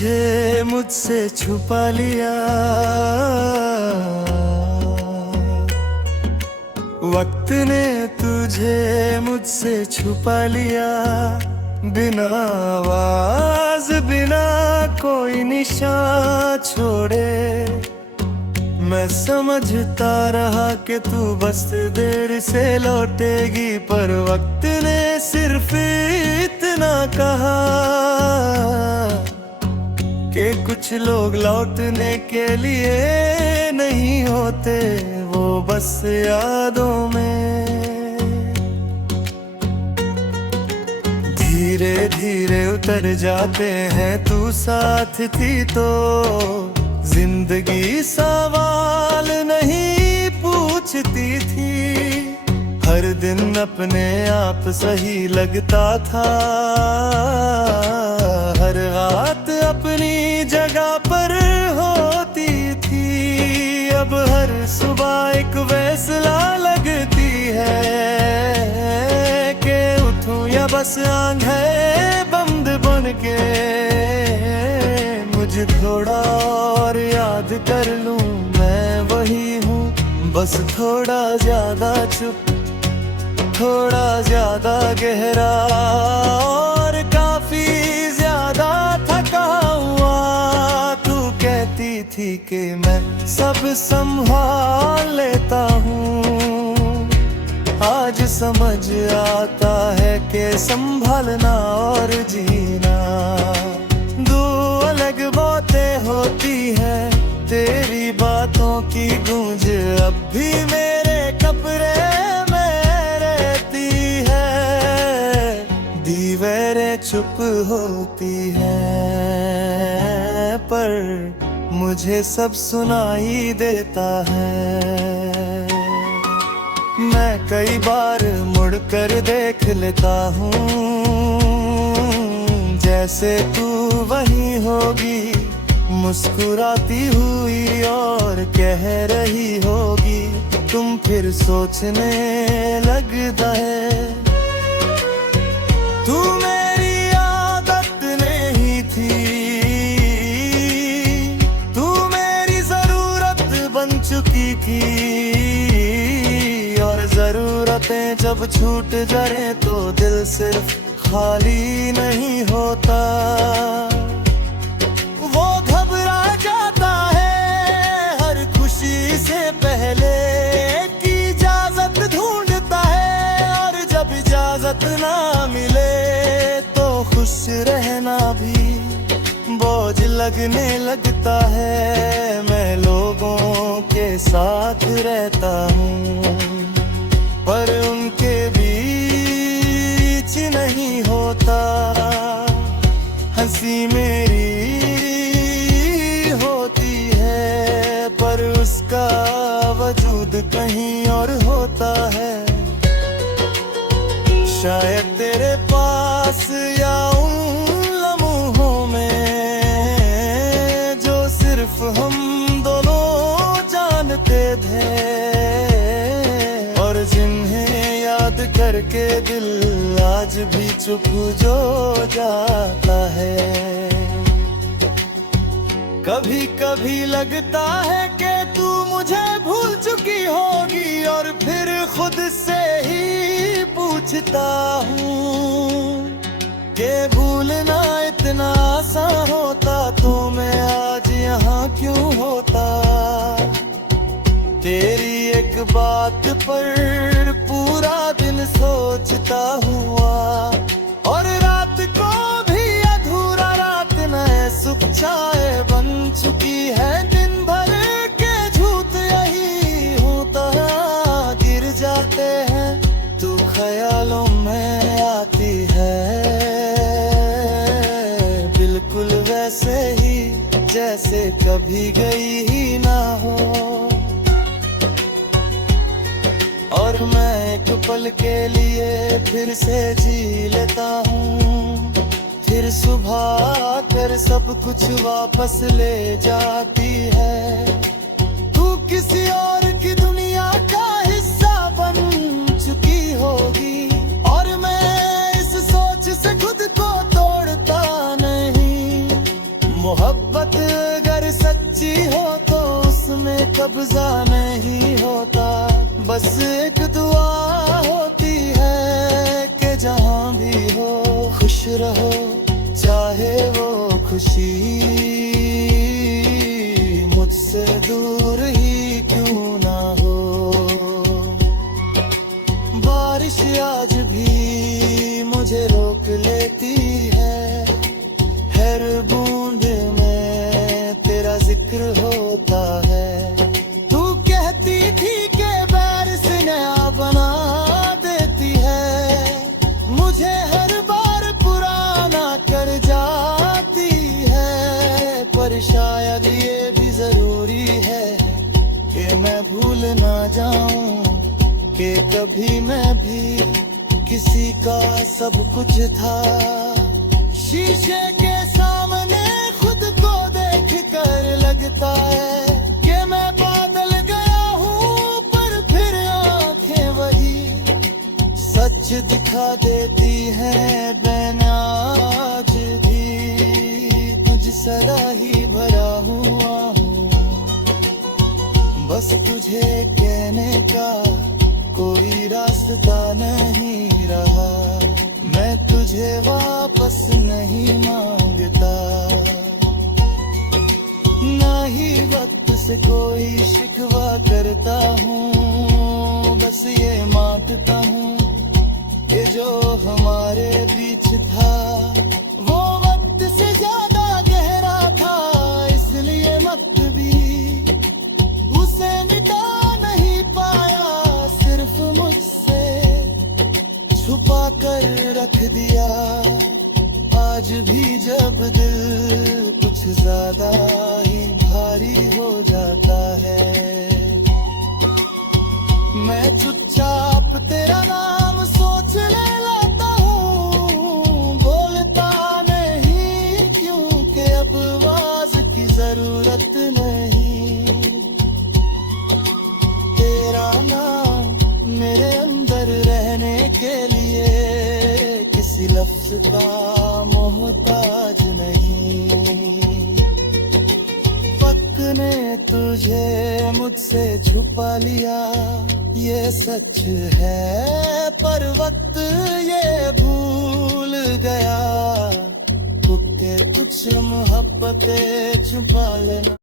तुझे मुझसे छुपा लिया, वक्त ने तुझे मुझसे छुपा लिया। बिना आवाज बिना कोई निशान छोड़े, मैं समझता रहा कि तू बस देर से लौटेगी, पर वक्त ने सिर्फ इतना कहा कि कुछ लोग लौटने के लिए नहीं होते, वो बस यादों में। धीरे धीरे उतर जाते हैं, तू साथ थी तो जिंदगी सवाल नहीं पूछती थी। हर दिन अपने आप सही लगता था, हर बात अपनी जगह पर होती थी। अब हर सुबह एक फैसला लगती है कि उठूं या बस आंखें बंद बन के मुझे थोड़ा और याद कर लूं, मैं वही हूँ, बस थोड़ा ज्यादा चुप, थोड़ा ज्यादा गहरा और काफी ज्यादा थका हुआ। तू कहती थी कि मैं सब संभाल लेता हूँ, आज समझ आता है कि संभालना और जीना दो अलग बातें होती हैं। तेरी बातों की गूंज अब भी मेरे कपड़े में रहती है, दीवारें चुप होती हैं पर मुझे सब सुनाई देता है। मैं कई बार मुड़कर देख लेता हूँ, जैसे तू वहीं होगी, मुस्कुराती हुई और कह रही होगी, तुम फिर सोचने लगता है। तू मेरी आदत नहीं थी, तू मेरी जरूरत बन चुकी थी, और जरूरतें जब छूट जाए तो दिल सिर्फ खाली नहीं होता, वो घबरा जाता है हर खुशी से पहले की इजाजत ढूंढता है, और जब इजाजत ना मिले तो खुश रहना भी बोझ लगने लगता है। मैं लोगों के साथ रहता हूँ पर उनके बीच नहीं होता, हंसी मेरी होती है पर उसका वजूद कहीं और होता है। शायद तेरे पास या उन लम्हों में जो सिर्फ हम दोनों जानते थे, और जिन्हें याद करके दिल आज भी चुप जो जाता है। कभी कभी लगता है कि तू मुझे भूल चुकी होगी, और फिर खुद से ही पूछता हूँ कि भूलना इतना आसान होता तो मैं आज यहाँ क्यों होता। तेरी एक बात पर पूरा दिन सोचता हुआ, और रात को भी अधूरा रात नए सुख छाए बन चुकी है। दिन भर के झूठ यही होता गिर जाते हैं, तू ख्यालों में आती है बिल्कुल वैसे ही जैसे कभी गई ही ना हो। और मैं एक पल के लिए फिर से जी लेता हूँ, फिर सुबह कर सब कुछ वापस ले जाती है। तू किसी और की दुनिया का हिस्सा बन चुकी होगी, और मैं इस सोच से खुद को तोड़ता नहीं। अगर सच्ची हो तो उसमें कब्जा नहीं होता। बस एक दुआ होती है कि जहां भी हो खुश रहो, चाहे वो खुशी मुझसे दूर ही क्यों ना हो। बारिश आज भी मुझे रोक लेती है, हर बूंद में तेरा जिक्र होता है। तू कहती थी कि बैर से नया बना देती है, मुझे हर बार पुराना कर जाती है। पर शायद ये भी जरूरी है कि मैं भूल ना जाऊं कि कभी मैं भी किसी का सब कुछ था। शीशे के सामने खुद को देख कर लगता है कि मैं बदल गया हूँ, पर फिर आंखें वही सच दिखा देती हैं। मैं आज भी तुझ सरा ही भरा हुआ हूँ, बस तुझे कहने का कोई रास्ता नहीं रहा। मैं तुझे वापस नहीं मांगता, ना ही वक्त से कोई शिकवा करता हूँ। बस ये मांगता हूँ कि जो हमारे बीच था वो वक्त से ज्यादा गहरा था, इसलिए वक्त भी उसे मिटा नहीं पाया, सिर्फ मुझसे छुपा कर रख दिया। आज भी जब दिल कुछ ज्यादा ही भारी हो जाता है, मैं चुपचाप तेरा नाम सोच ले लाता हूँ। बोलता नहीं क्योंकि अब आवाज की जरूरत नहीं। तेरा नाम मेरे अंदर रहने के लिए किसी लफ्ज का मोहताज नहीं। वक्त ने तुझे मुझसे छुपा लिया ये सच है, पर वक्त ये भूल गया कि कुछ मोहब्बतें छुपा लेना।